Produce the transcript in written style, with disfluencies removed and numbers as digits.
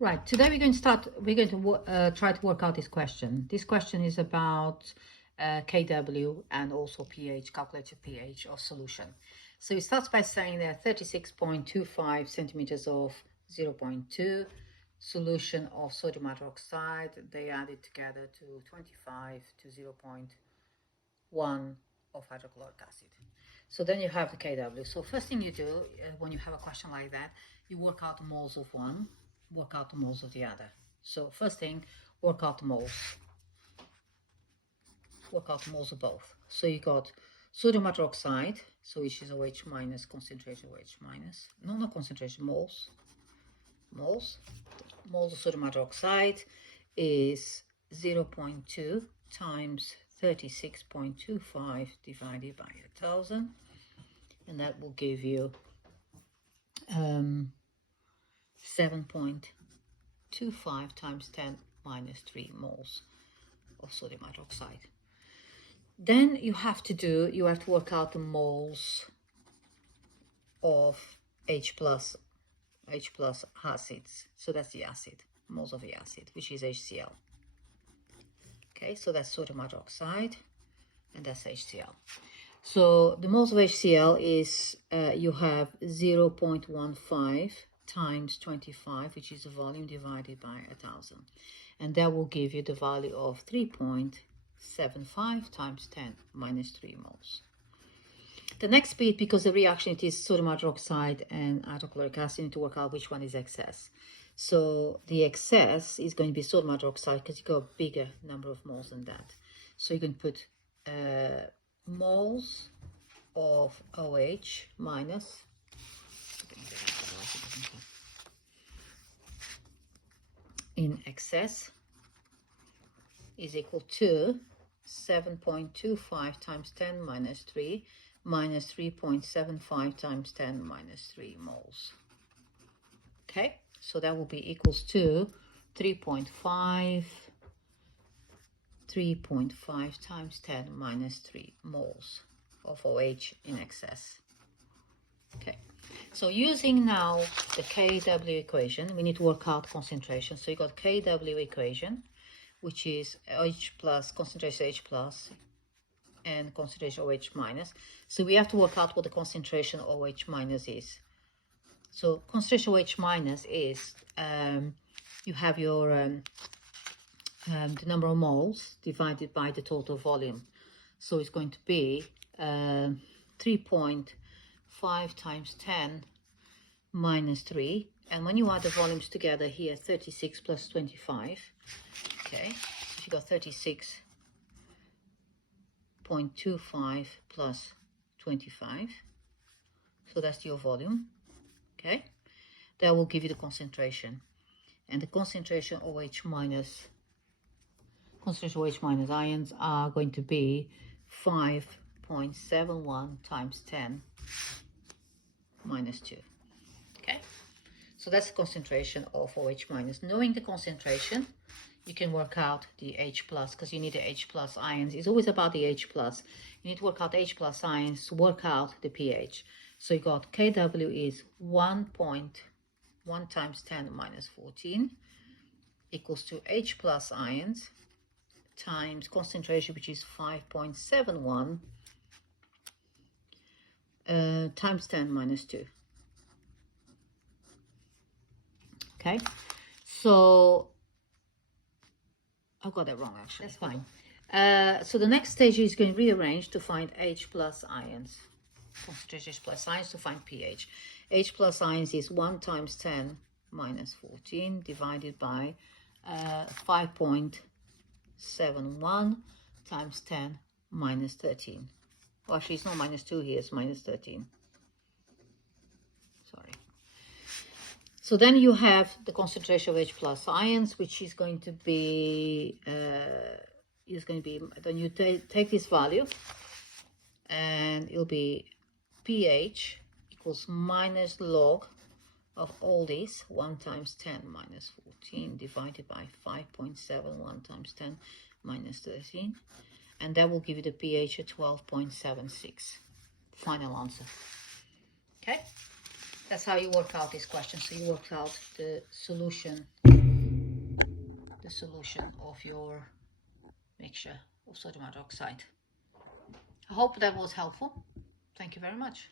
Right, today we're going to try to work out this question. This question is about KW and also pH, calculated pH of solution. So it starts by saying that 36.25 centimeters of 0.2 solution of sodium hydroxide, they added together to 25 to 0.1 of hydrochloric acid. So then you have the KW. So first thing you do when you have a question like that, you work out the moles of one, work out the moles of the other. So first thing, work out the moles. Work out the moles of both. So you got sodium hydroxide, so which is OH minus, concentration OH minus. No, not concentration, moles. Moles of sodium hydroxide is 0.2 times 36.25 divided by 1,000. And that will give you 7.25 times 10 minus 3 moles of sodium hydroxide. Then you have to work out the moles of H plus acids. So that's the acid, moles of the acid, which is HCl. Okay, so that's sodium hydroxide, and that's HCl. So the moles of HCl is, you have 0.15 times 25, which is the volume, divided by 1,000. And that will give you the value of 3.75 times 10 minus 3 moles. The next bit, because the reaction it is sodium hydroxide and hydrochloric acid, you need to work out which one is excess. So the excess is going to be sodium hydroxide because you got a bigger number of moles than that. So you can put moles of OH minus in excess is equal to 7.25 times 10 minus 3 minus 3.75 times 10 minus 3 moles. Okay, so that will be equals to 3.5 times 10 minus 3 moles of OH in excess. Okay, so using now the KW equation, we need to work out concentration. So you got KW equation, which is H plus, concentration H plus, and concentration OH minus. So we have to work out what the concentration OH minus is. So concentration OH minus is, you have your the number of moles divided by the total volume. So it's going to be 3.5 times 10 minus 3. And when you add the volumes together here, 36 plus 25. Okay, so you got 36.25 plus 25. So that's your volume. Okay, that will give you the concentration. And the concentration OH minus ions are going to be 5.71 times 10 minus 2. Okay, so that's the concentration of OH minus. Knowing the concentration, you can work out the H plus, because you need the H plus ions. It's always about the H plus. You need to work out H plus ions to work out the pH. So you got KW is 1.1 times 10 minus 14 equals to H plus ions times concentration, which is 5.71 times 10 minus 2. Okay, so I've got that wrong actually. That's fine. So the next stage is going to rearrange to find H plus ions. Concentration H plus ions to find pH. H plus ions is 1 times 10 minus 14 divided by 5.71 times 10 minus 13. Well, actually, it's not minus 2 here, it's minus 13. Sorry. So then you have the concentration of H plus ions, which is going to be, then you take this value, and it'll be pH equals minus log of all these, 1 times 10 minus 14 divided by 5.71 times 10 minus 13. And that will give you the pH at 12.76. Final answer. Okay? That's how you work out these questions. So you work out the solution of your mixture of sodium hydroxide. I hope that was helpful. Thank you very much.